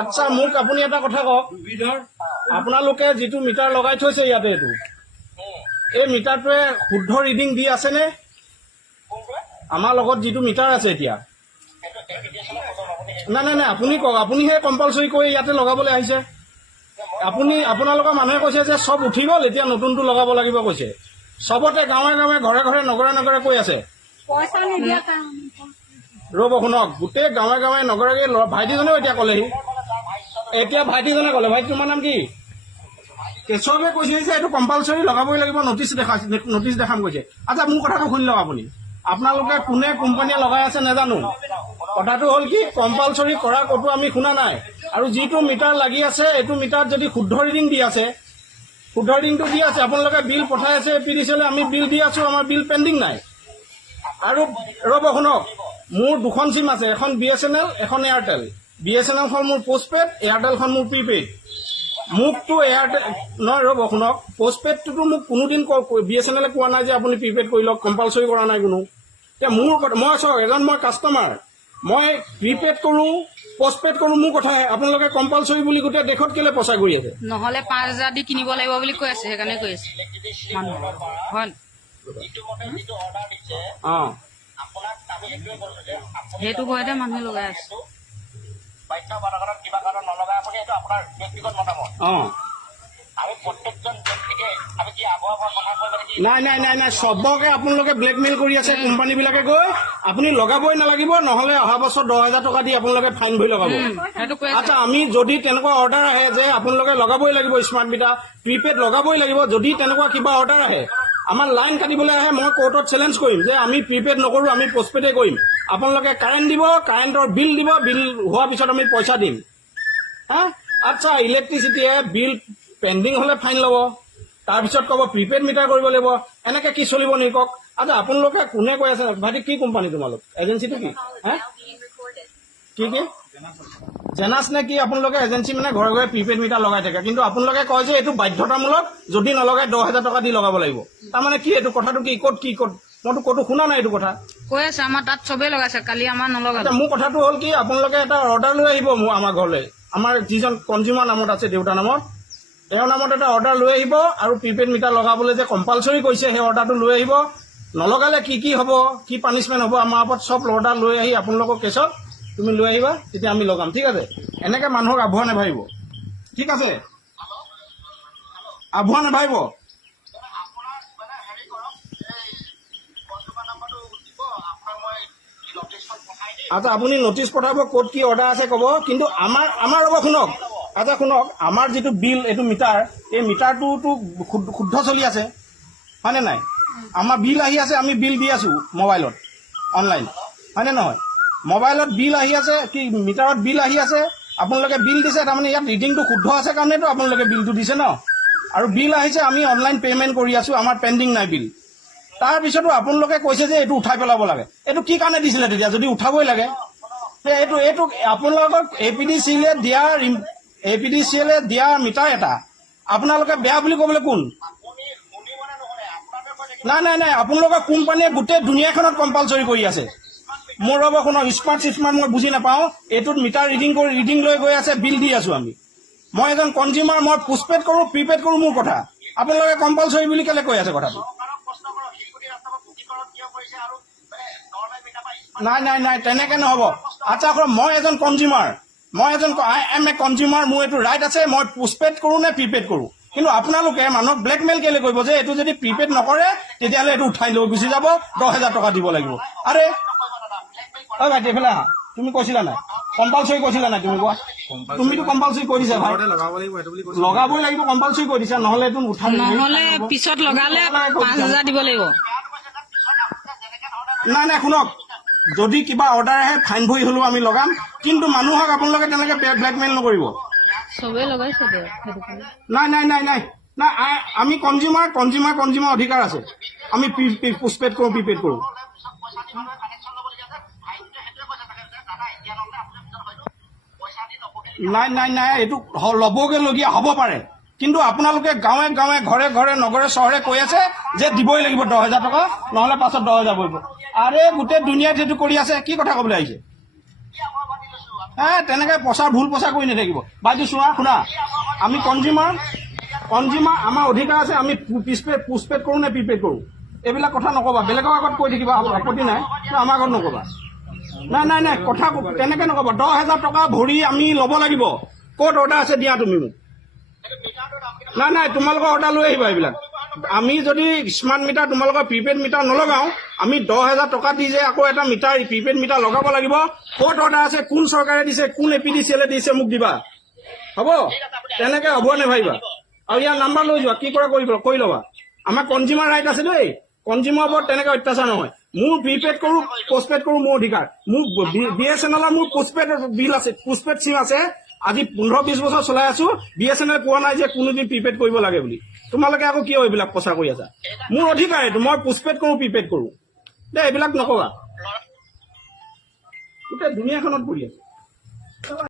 আচ্ছা মোক আপুনি এটা কথা কওক, আপোনালোকে যিটো মিটাৰ লগাই থৈছে ইয়াতে এইটো এই মিটাৰটোৱে শুদ্ধ ৰিডিং দি আছেনে? আমাৰ লগত যিটো মিটাৰ আছে এতিয়া নাই নাই নাই আপুনি কওক, আপুনিহে কম্পালচৰি কৰি ইয়াতে লগাবলৈ আহিছে। আপোনালোকৰ মানুহে কৈছে যে চব উঠি গ'ল, এতিয়া নতুনটো লগাব লাগিব কৈছে। চবতে গাঁৱে গাঁৱে ঘৰে ঘৰে নগৰে নগৰে কৈ আছে। ৰ'ব শুনক, গোটেই গাঁৱে গাঁৱে নগৰে ভাইটিজনেও এতিয়া ক'লেহি, এতিয়া ভাইটিজনে ক'লে, ভাইটি তোমাৰ নাম কি? কেশৱে কৈছে যে এইটো কম্পালচৰি লগাবই লাগিব, নটিচ দেখাম কৈছে। আচ্ছা মোৰ কথাটো শুনি লওক আপুনি, আপোনালোকে কোনে কোম্পানীয়ে লগাই আছে নাজানো, কথাটো হ'ল কি কম্পালচৰি কৰা ক'তো আমি শুনা নাই। আৰু যিটো মিটাৰ লাগি আছে এইটো মিটাৰত যদি শুদ্ধ ৰিডিং দি আছে, শুদ্ধ ৰিডিংটো দি আছে, আপোনালোকে বিল পঠাই আছে APDCL, আমি বিল দি আছো, আমাৰ বিল পেণ্ডিং নাই। আৰু ৰ'ব শুনক, মোৰ দুখন চিম আছে, এখন BSNL এখন এয়াৰটেল। BSNLখন মোৰ পোষ্টপেড, এয়াৰটেলখন মোৰ প্ৰিপেইড। মোকতো এয়াৰটেল নহয়, ৰ'ব শুনক, পোষ্টপেডটোতো মোক কোনোদিন BSNL কোৱা নাই যে আপুনি প্ৰিপেইড কৰি লওক, কম্পালচৰি কৰা নাই কোনো। এতিয়া মোৰ মই চাওক, এজন মই কাষ্টমাৰ, মই প্ৰিপেইড কৰোঁ পোষ্টপেড কৰোঁ, মোৰ কথাহে। আপোনালোকে কম্পালচৰি বুলি গোটেই দেশত কেলে প্ৰচাৰ কৰি আছে? নহ'লে 5,000 দি কিনিব লাগিব বুলি কৈ আছে, সেইকাৰণে কৈ আছে মানুহ হয়। অঁ সেইটো ভয়তে মানুহে লগাই আছে। অঁ নাই নাই নাই নাই, চবকে আপোনালোকে ব্লেকমেইল কৰি আছে কোম্পানীবিলাকে গৈ, আপুনি লগাবই নালাগিব, নহ'লে অহা বছৰ 10,000 টকা দি আপোনালোকে ফাইন ভৰি লগাব। আচ্ছা আমি যদি তেনেকুৱা অৰ্ডাৰ আহে যে আপোনালোকে লগাবই লাগিব স্মাৰ্ট মিটাৰ, প্ৰিপেইড লগাবই লাগিব, যদি তেনেকুৱা কিবা অৰ্ডাৰ আহে, আমাৰ লাইন কাটিবলৈ আহে, মই কোৰ্টত চেলেঞ্জ কৰিম যে আমি প্ৰিপেইড নকৰোঁ, আমি পোষ্টপেডে কৰিম। আপোনালোকে কাৰেণ্ট দিব, কাৰেণ্টৰ বিল দিব, বিল হোৱাৰ পিছত আমি পইচা দিম। হা আচ্ছা ইলেক্ট্ৰিচিটিয়ে বিল পেণ্ডিং হ'লে ফাইন ল'ব, তাৰপিছত ক'ব প্ৰিপেইড মিটাৰ কৰিব লাগিব, এনেকৈ কি চলিব নি কওক? আচ্ছা আপোনালোকে কোনে কৈ আছে? ভাইটি কি কোম্পানী তোমালোক? এজেঞ্চিটো কি? হা কি জেনাছ নে কি? আপোনালোকে এজেঞ্চি মানে ঘৰে ঘৰে প্ৰিপেইড মিটাৰ লগাই থাকে, কিন্তু আপোনালোকে কয় যে এইটো বাধ্যতামূলক, যদি নলগাই 10,000 টকা দি লগাব লাগিব। তাৰমানে কি এইটো কথাটো কি? ক'ত মইতো ক'তো শুনা নাই এইটো কথা। কৈ আছে আমাৰ তাত চবেই লগাইছে, কালি আমাৰ নলগালে। মোৰ কথাটো হ'ল কি, আপোনালোকে এটা অৰ্ডাৰ লৈ আহিব আমাৰ ঘৰলৈ, আমাৰ যিজন কনজিউমাৰ নামত আছে, দেউতাৰ নামত, তেওঁৰ নামত এটা অৰ্ডাৰ লৈ আহিব, আৰু প্ৰিপেইড মিটাৰ লগাবলৈ যে কম্পালচৰি কৰিছে সেই অৰ্ডাৰটো লৈ আহিব। নলগালে কি কি হ'ব, কি পানিছমেণ্ট হ'ব, আমাৰ ওপৰত চব অৰ্ডাৰ লৈ আহি আপোনালোকৰ কেছত তুমি লৈ আহিবা, তেতিয়া আমি লগাম, ঠিক আছে? এনেকৈ মানুহক আভুৱা নাভাবিব, ঠিক আছে? আভুৱা নাভাবিব। আচ্ছা আপুনি নটিচ পঠাব, ক'ত কি অৰ্ডাৰ আছে ক'ব, কিন্তু আমাৰ ৰ'ব শুনক, আচ্ছা শুনক, আমাৰ যিটো বিল এইটো মিটাৰ, এই মিটাৰটোতো শুদ্ধ চলি আছে হয়নে নাই? আমাৰ বিল আহি আছে, আমি বিল দি আছোঁ মোবাইলত, অনলাইন, হয়নে নহয়? মোবাইলত বিল আহি আছে, কি মিটাৰত বিল আহি আছে, আপোনালোকে বিল দিছে, তাৰমানে ইয়াত ৰিডিংটো শুদ্ধ আছে কাৰণেতো আপোনালোকে বিলটো দিছে ন। আৰু বিল আহিছে, আমি অনলাইন পে'মেণ্ট কৰি আছোঁ, আমাৰ পেণ্ডিং নাই বিল। তাৰপিছতো আপোনালোকে কৈছে যে এইটো উঠাই পেলাব লাগে। এইটো কি কাৰণে দিছিলে তেতিয়া, যদি উঠাবই লাগে? এইটো আপোনালোকক APDCL দিয়া মিটাৰ এটা আপোনালোকে বেয়া বুলি ক'বলৈ কোন? নাই নাই নাই, আপোনালোকৰ কোম্পানীয়ে গোটেই দুনিয়াখনত কম্পালচৰি কৰি আছে। মোৰ ৰ'ব শুনক, স্মাৰ্ট মই বুজি নাপাওঁ, এইটোত মিটাৰ ৰিডিং লৈ গৈ আছে, বিল দি আছোঁ আমি। মই এজন কনজিউমাৰ, মই পোষ্টপেড কৰোঁ, প্ৰিপেইড কৰোঁ, মোৰ কথা। আপোনালোকে কম্পালচৰি বুলি কেলে কৈ আছে কথাটো? নাই নাই নাই, তেনেকে নহ'ব। আচ্ছা মই এজন consumer, I M A consumer, মোৰ এইটো ৰাইট আছে, মই পোষ্টপেড কৰোঁ নে প্ৰিপেইড কৰোঁ। কিন্তু আপোনালোকে মানুহক ব্লেকমেইল কেলে কৰিব যে এইটো যদি প্ৰিপেইড নকৰে তেতিয়াহ'লে এইটো উঠাই লৈ গুচি যাব, 10,000 টকা দিব লাগিব। আৰে অ' ভাইটি এইফালে আহা, তুমি কৈছিলা নাই কম্পালচৰি কৈছিলা নাই? তুমি কোৱা, তুমিতো কম্পালচৰি কৰি দিছা ভাই, লগাবই লাগিব, কম্পালচৰি কৰি দিছা, নহ'লে এইটো উঠাই, নহ'লে পিছত লগালে 5,000 দিব লাগিব। নাই নাই শুনক, যদি কিবা অৰ্ডাৰ আহে ফাইন ভৰি হ'লেও আমি লগাম, কিন্তু মানুহক আপোনালোকে তেনেকে ব্লেকমেইল নকৰিব। চবেই লগাইছে দে। নাই নাই নাই নাই নাই, আমি কনজিউমাৰ অধিকাৰ আছে, আমি পোষ্টপেড কৰোঁ, প্ৰিপেইড কৰোঁ। নাই নাই নাই, এইটো ল'বগৈলগীয়া হ'ব পাৰে, কিন্তু আপোনালোকে গাঁৱে গাঁৱে ঘৰে ঘৰে নগৰে চহৰে কৈ আছে যে দিবই লাগিব 10,000 টকা, নহলে পাছত 10,000 পৰিব। আৰে গোটেই দুনিয়াত সেইটো কৰি আছে, কি কথা ক'বলৈ আহিছে? তেনেকে প্ৰচাৰ ভুল প্ৰচাৰ কৰি নাথাকিব। বাইদেউ চোৱা, শুনা, আমি কনজিউমাৰ আমাৰ অধিকাৰ আছে। আমি পোষ্টপেড কৰো নে প্ৰিপেড কৰো, এইবিলাক কথা নকবা। বেলেগৰ আগত কৈ থাকিবা, আপত্তি নাই, আমাৰ আগত নকবা। নাই কথা তেনেকে নকবা। 10,000 টকা ভৰি আমি ল'ব লাগিব। ক'ত অৰ্ডাৰ আছে দিয়া তুমি মোক। নাই তোমালোকৰ অৰ্ডাৰ লৈ আহিবা। এইবিলাক আমি যদি স্মাৰ্ট মিটাৰ, তোমালোকৰ প্ৰিপেড মিটাৰ নলগাও, আমি 10,000 টকা দি যে আকৌ এটা মিটাৰ প্ৰিপেড মিটাৰ লগাব লাগিব। ক'ত অৰ্ডাৰ আছে, কোন চৰকাৰে দিছে, কোন APDCL দিছে, মোক দিবা। হ'ব, তেনেকে হ'ব নেভাবিবা। আৰু ইয়াৰ নাম্বাৰ লৈ যোৱা, কি কৰা কৰি ল'বা। আমাৰ কনজিউমাৰ ৰাইট আছে দেই, কনজিউমাৰ ওপৰত তেনেকে অত্যাচাৰ নহয়। মোৰ প্ৰিপেড কৰো, পোষ্টপেড কৰো, মোৰ অধিকাৰ। মোৰ BSNL মোৰ পোষ্টপেড বিল আছে, পোষ্টপেড চিম আছে। আজি 15-20 বছৰ চলাই আছো। BSNL কোৱা নাই যে কোনোদিন প্ৰিপেড কৰিব লাগে বুলি। তোমালোকে আকৌ কিয় এইবিলাক প্ৰচাৰ কৰি আছা? মোৰ অধিকাৰ এইটো, মই পোষ্টপেড কৰো, প্ৰিপেড কৰো দেই, এইবিলাক নকবা। গোটেই দুনিয়াখনত পৰি আছে।